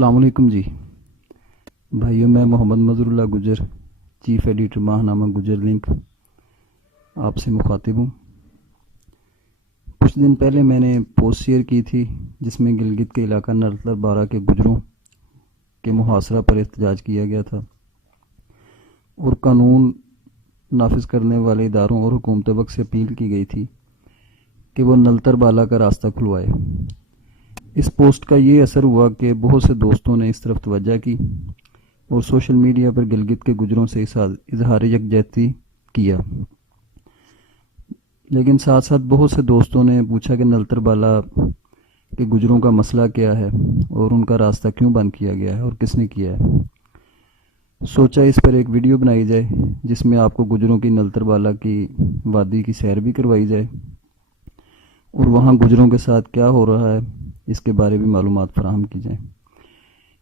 अस्सलाम वालेकुम जी भाइयों, मैं मोहम्मद मज़हरुल्लाह गुजर, चीफ़ एडिटर माहनामा गुजर लिंक, आपसे मुखातिब हूँ। कुछ दिन पहले मैंने पोस्ट शेयर की थी जिसमें गिलगित के इलाका नलतर बारा के गुजरों के मुहासरा पर एहतजाज किया गया था और कानून नाफिज करने वाले इदारों और हुकूमत वक्त से अपील की गई थी कि वो नलतर बाला का रास्ता खुलवाए। इस पोस्ट का ये असर हुआ कि बहुत से दोस्तों ने इस तरफ तवज्जो की और सोशल मीडिया पर गिलगित के गुजरों से इजहार यकजहती किया, लेकिन साथ साथ बहुत से दोस्तों ने पूछा कि नलतर बाला के गुजरों का मसला क्या है और उनका रास्ता क्यों बंद किया गया है और किसने किया है। सोचा इस पर एक वीडियो बनाई जाए जिसमें आपको गुजरों की नलतर बाला की वादी की सैर भी करवाई जाए और वहाँ गुजरों के साथ क्या हो रहा है इसके बारे में मालूमात फराहम की जाए।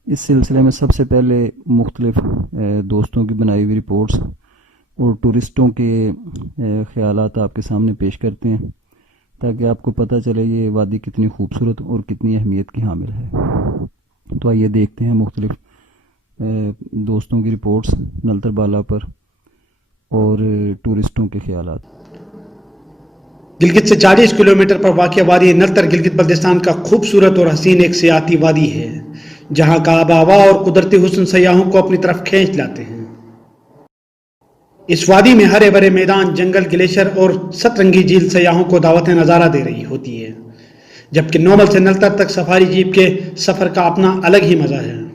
इस सिलसिले में सबसे पहले मुख्तलिफ दोस्तों की बनाई हुई रिपोर्ट्स और टूरिस्टों के ख़यालात आपके सामने पेश करते हैं ताकि आपको पता चले ये वादी कितनी खूबसूरत और कितनी अहमियत की हामिल है। तो आइए देखते हैं मुख्तलिफ दोस्तों की रिपोर्ट्स नलतर बाला पर और टूरिस्टों के ख़यालात। गिलगित से 40 किलोमीटर पर वाक़ वादी नलतर गिलगित बल्तिस्तान का खूबसूरत और हसीन एक सियाती वादी है जहां का आब हवा और कुदरती हुस्न सयाहों को अपनी तरफ खींच लाते हैं। इस वादी में हरे भरे मैदान, जंगल, ग्लेशियर और सतरंगी झील सयाहों को दावत नज़ारा दे रही होती है, जबकि नोमल से नलतर तक सफारी जीप के सफ़र का अपना अलग ही मज़ा है।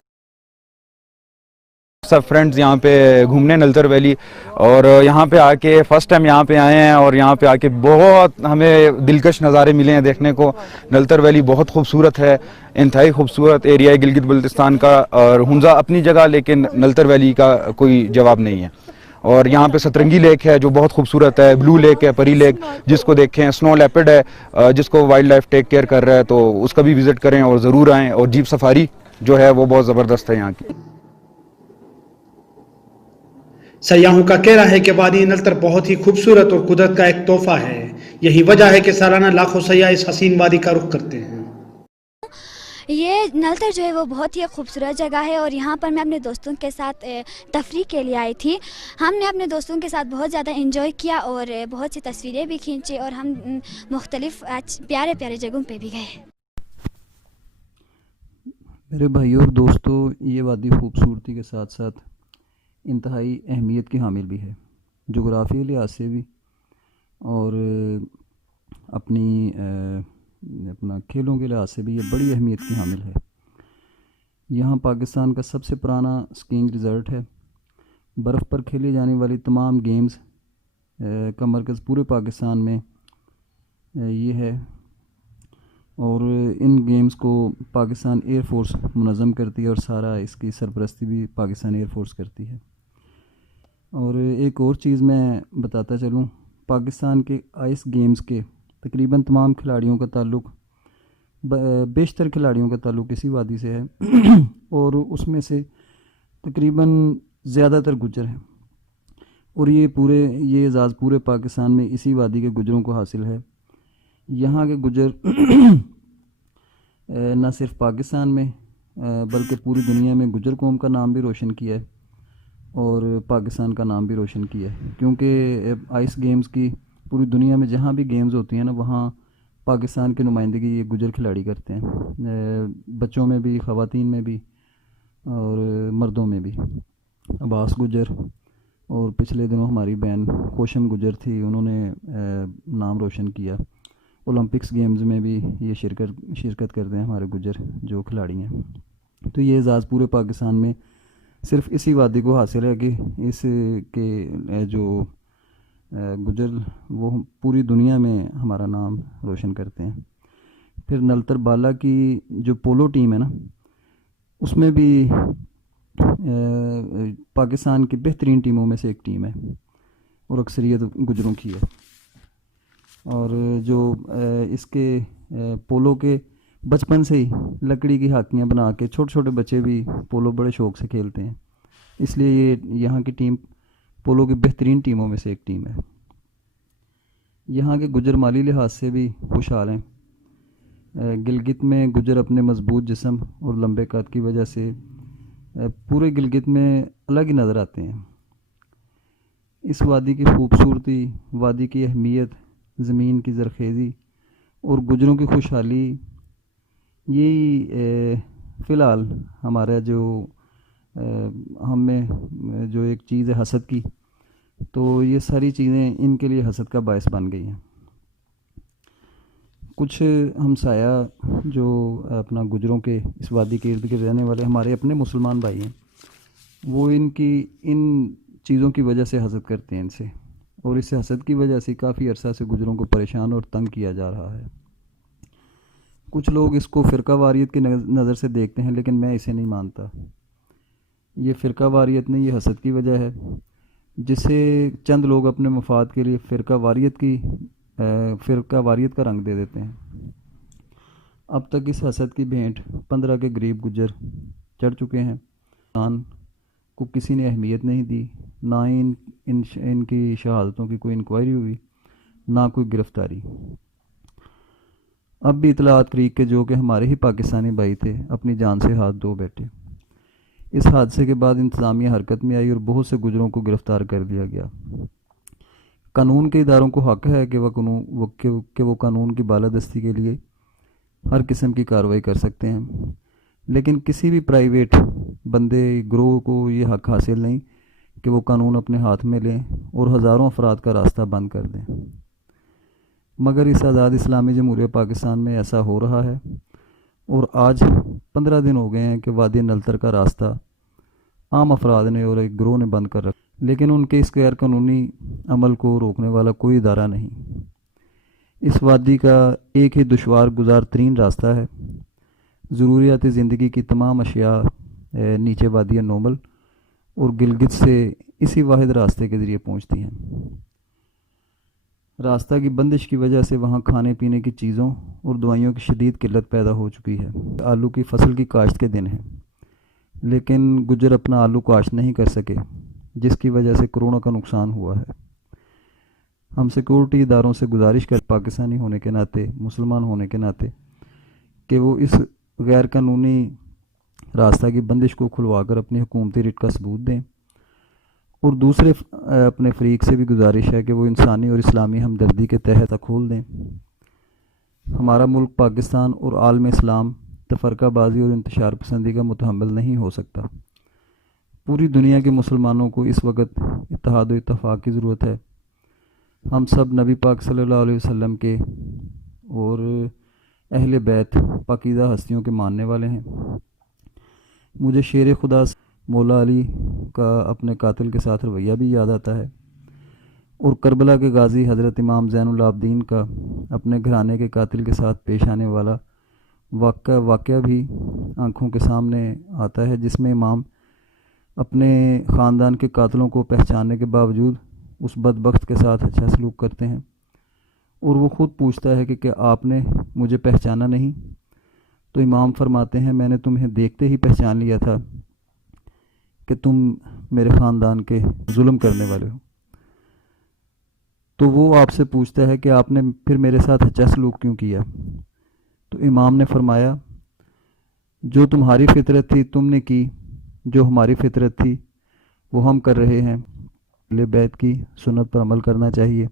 सब फ्रेंड्स यहाँ पे घूमने नलतर वैली, और यहाँ पे आके फर्स्ट टाइम यहाँ पे आए हैं और यहाँ पे आके बहुत हमें दिलकश नज़ारे मिले हैं देखने को। नलतर वैली बहुत खूबसूरत है, इंतहाई खूबसूरत एरिया है गिलगित बल्तिस्तान का, और हुंजा अपनी जगह लेकिन नलतर वैली का कोई जवाब नहीं है। और यहाँ पे सतरंगी लेक है जो बहुत खूबसूरत है, ब्लू लेक है, परी लेक जिसको देखें, स्नो लेपर्ड है जिसको वाइल्ड लाइफ टेक केयर कर रहा है, तो उसका भी विज़िट करें और ज़रूर आएँ। और जीप सफारी जो है वो बहुत ज़बरदस्त है यहाँ की। सयाहों का कहना है कि वादी नलतर बहुत ही खूबसूरत और कुदरत का एक तोहफा है। यही वजह है कि सालाना लाखों सयाह इस हसीन वादी का रुख करते हैं। ये नलतर जो है वो बहुत ही खूबसूरत जगह है और यहाँ पर मैं अपने दोस्तों के साथ तफरीह के लिए आई थी। हमने अपने दोस्तों के साथ बहुत ज़्यादा एंजॉय किया और बहुत सी तस्वीरें भी खींची और हम मुख्तलिफ प्यारे प्यारे जगहों पे भी गए। मेरे भाइयों और दोस्तों, ये वादी खूबसूरती के साथ साथ इंतहाई अहमियत की हामिल भी है, जोग्राफी लिहाज से भी और अपना खेलों के लिहाज से भी ये बड़ी अहमियत की हामिल है। यहाँ पाकिस्तान का सबसे पुराना स्कीइंग रिज़ॉर्ट है। बर्फ़ पर खेली जाने वाली तमाम गेम्स का मरकज़ पूरे पाकिस्तान में ये है और इन गेम्स को पाकिस्तान एयर फोर्स मुनज़्ज़म करती है और सारा इसकी सरपरस्ती भी पाकिस्तान एयर फोर्स करती है। और एक और चीज़ मैं बताता चलूँ, पाकिस्तान के आइस गेम्स के तकरीबन तमाम खिलाड़ियों का ताल्लुक़, बेशतर खिलाड़ियों का ताल्लुक़ इसी वादी से है और उसमें से तकरीबन ज़्यादातर गुज्जर हैं और ये एजाज़ पूरे पाकिस्तान में इसी वादी के गुज्जरों को हासिल है। यहाँ के गुज्जर न सिर्फ पाकिस्तान में बल्कि पूरी दुनिया में गुज्जर कौम का नाम भी रोशन किया है और पाकिस्तान का नाम भी रोशन किया है, क्योंकि आइस गेम्स की पूरी दुनिया में जहाँ भी गेम्स होती हैं ना, वहाँ पाकिस्तान की नुमाइंदगी ये गुज्जर खिलाड़ी करते हैं, बच्चों में भी, ख़वातीन में भी और मर्दों में भी। अब्बास गुज्जर और पिछले दिनों हमारी बहन खोशम गुज्जर थी, उन्होंने नाम रोशन किया। ओलंपिक्स गेम्स में भी ये शिरकत करते हैं हमारे गुज्जर जो खिलाड़ी हैं। तो ये एजाज़ पूरे पाकिस्तान में सिर्फ इसी वादी को हासिल है कि इसके जो गुज्जर वो पूरी दुनिया में हमारा नाम रोशन करते हैं। फिर नलतर बाला की जो पोलो टीम है ना, उसमें भी पाकिस्तान की बेहतरीन टीमों में से एक टीम है और अक्सरियत गुज्जरों की है। और जो इसके पोलो के बचपन से ही लकड़ी की हाकियाँ बना के छोटे छोटे बच्चे भी पोलो बड़े शौक़ से खेलते हैं, इसलिए ये यहाँ की टीम पोलो की बेहतरीन टीमों में से एक टीम है। यहाँ के गुज्जर माली लिहाज से भी खुशहाल हैं। گلگت میں گجر اپنے مضبوط جسم اور لمبے قد کی وجہ سے پورے گلگت میں الگ ہی نظر آتے ہیں۔ اس وادی کی خوبصورتی، وادی کی اہمیت، زمین کی زرخیزی اور گجروں کی خوشحالی، یہی فی الحال ہمارا جو ہم میں جو ایک چیز ہے حسد کی، تو یہ ساری چیزیں ان کے لیے حسد کا باعث بن گئی ہیں۔ کچھ ہمسایہ جو اپنا گجروں کے اس وادی کے ارد گرد رہنے والے ہمارے اپنے مسلمان بھائی ہیں، وہ ان چیزوں کی وجہ سے حسد کرتے ہیں ان سے، اور اس حسد کی وجہ سے کافی عرصہ سے گجروں کو پریشان اور تنگ کیا جا رہا ہے۔ کچھ لوگ اس کو فرقہ واریت کی نظر سے دیکھتے ہیں، لیکن میں اسے نہیں مانتا۔ یہ فرقہ واریت نہیں، یہ حسد کی وجہ ہے، جسے چند لوگ اپنے مفاد کے لیے فرقہ واریت کا رنگ دے دیتے ہیں۔ اب تک اس حسد کی بھینٹ 15 کے قریب گجر چڑھ چکے ہیں۔ ان کو کسی نے اہمیت نہیں دی، نہ ان کی شہادتوں کی کوئی انکوائری ہوئی، نہ کوئی گرفتاری۔ اب بھی اطلاعات کریک کے جو کہ ہمارے ہی پاکستانی بھائی تھے اپنی جان سے ہاتھ دھو بیٹھے۔ اس حادثے کے بعد انتظامیہ حرکت میں آئی اور بہت سے گجروں کو گرفتار کر دیا گیا۔ قانون کے اداروں کو حق ہے کہ وہ قانون کی بالادستی کے لیے ہر قسم کی کارروائی کر سکتے ہیں، لیکن کسی بھی پرائیویٹ بندے گروہ کو یہ حق حاصل نہیں کہ وہ قانون اپنے ہاتھ میں لیں اور ہزاروں افراد کا راستہ بند کر دیں۔ مگر اس آزاد اسلامی جمہوریہ پاکستان میں ایسا ہو رہا ہے، اور آج 15 دن ہو گئے ہیں کہ وادی نلتر کا راستہ عام افراد نے اور ایک گروہ نے بند کر رکھا، لیکن ان کے اس غیر قانونی عمل کو روکنے والا کوئی ادارہ نہیں۔ اس وادی کا ایک ہی دشوار گزار ترین راستہ ہے۔ ضروریات زندگی کی تمام اشیاء نیچے وادی نومل اور گلگت سے اسی واحد راستے کے ذریعے پہنچتی ہیں۔ راستہ کی بندش کی وجہ سے وہاں کھانے پینے کی چیزوں اور دوائیوں کی شدید قلت پیدا ہو چکی ہے۔ آلو کی فصل کی کاشت کے دن ہیں، لیکن گجر اپنا آلو کاشت نہیں کر سکے، جس کی وجہ سے کروڑوں کا نقصان ہوا ہے۔ ہم سیکورٹی اداروں سے گزارش کر پاکستانی ہونے کے ناطے، مسلمان ہونے کے ناطے، کہ وہ اس غیر قانونی راستہ کی بندش کو کھلوا کر اپنی حکومتی رٹ کا ثبوت دیں، اور دوسرے اپنے فریق سے بھی گزارش ہے کہ وہ انسانی اور اسلامی ہمدردی کے تحت کھول دیں۔ ہمارا ملک پاکستان اور عالم اسلام تفرقہ بازی اور انتشار پسندی کا متحمل نہیں ہو سکتا۔ پوری دنیا کے مسلمانوں کو اس وقت اتحاد و اتفاق کی ضرورت ہے۔ ہم سب نبی پاک صلی اللہ علیہ وسلم کے اور اہل بیت پاکیزہ ہستیوں کے ماننے والے ہیں۔ مجھے شیر خدا مولا علی کا اپنے قاتل کے ساتھ رویہ بھی یاد آتا ہے، اور کربلا کے غازی حضرت امام زین العابدین کا اپنے گھرانے کے قاتل کے ساتھ پیش آنے والا واقعہ بھی آنکھوں کے سامنے آتا ہے، جس میں امام اپنے خاندان کے قاتلوں کو پہچاننے کے باوجود اس بدبخت کے ساتھ اچھا سلوک کرتے ہیں، اور وہ خود پوچھتا ہے کہ کیا آپ نے مجھے پہچانا نہیں؟ تو امام فرماتے ہیں میں نے تمہیں دیکھتے ہی پہچان لیا تھا کہ تم میرے خاندان کے ظلم کرنے والے ہو۔ تو وہ آپ سے پوچھتا ہے کہ آپ نے پھر میرے ساتھ اچھا سلوک کیوں کیا؟ تو امام نے فرمایا جو تمہاری فطرت تھی تم نے کی، جو ہماری فطرت تھی وہ ہم کر رہے ہیں۔ اہل بیت کی سنت پر عمل کرنا چاہیے۔